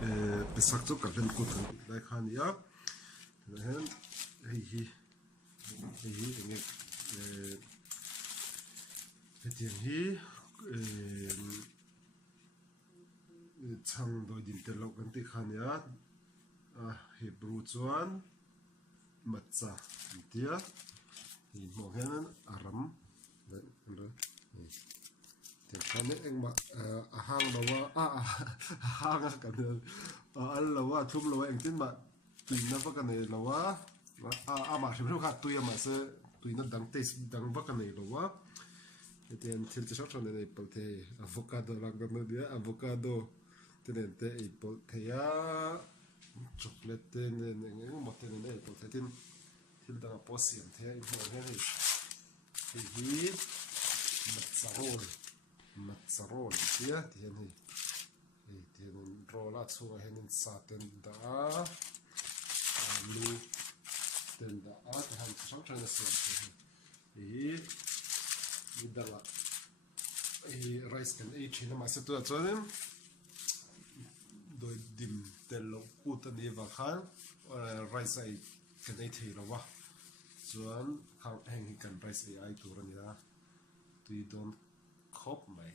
pesak chu kalhen kut lai khan ya hen hi enge hetiang hi chang doi din te lo kan ti khan ya Hebrew chuan matcha tia hi mo hen aram te khane engma ahang lawa ahanga kan al lawa thum lawa engtin ma tuina ba kan nei lawa ma shibru kha tuya ma se tuina dang te dang ba kan nei lawa etian thil chi shot nei palte avocado lang kan dia avocado tenen te apple thea chocolate ten engeng mo ten nei palte tin thil dang posian thea i mo hen hi Mazzarol tia tian hi tian rola chunga henin sa ten da alu ten da ta han chang chang se hi midala hi rice kan e china ma se to chuan doi dim tel lo kut ani wa khan rice ai kan ei thei lo wa chuan hang kan rice ai tur ani da tui don khop mai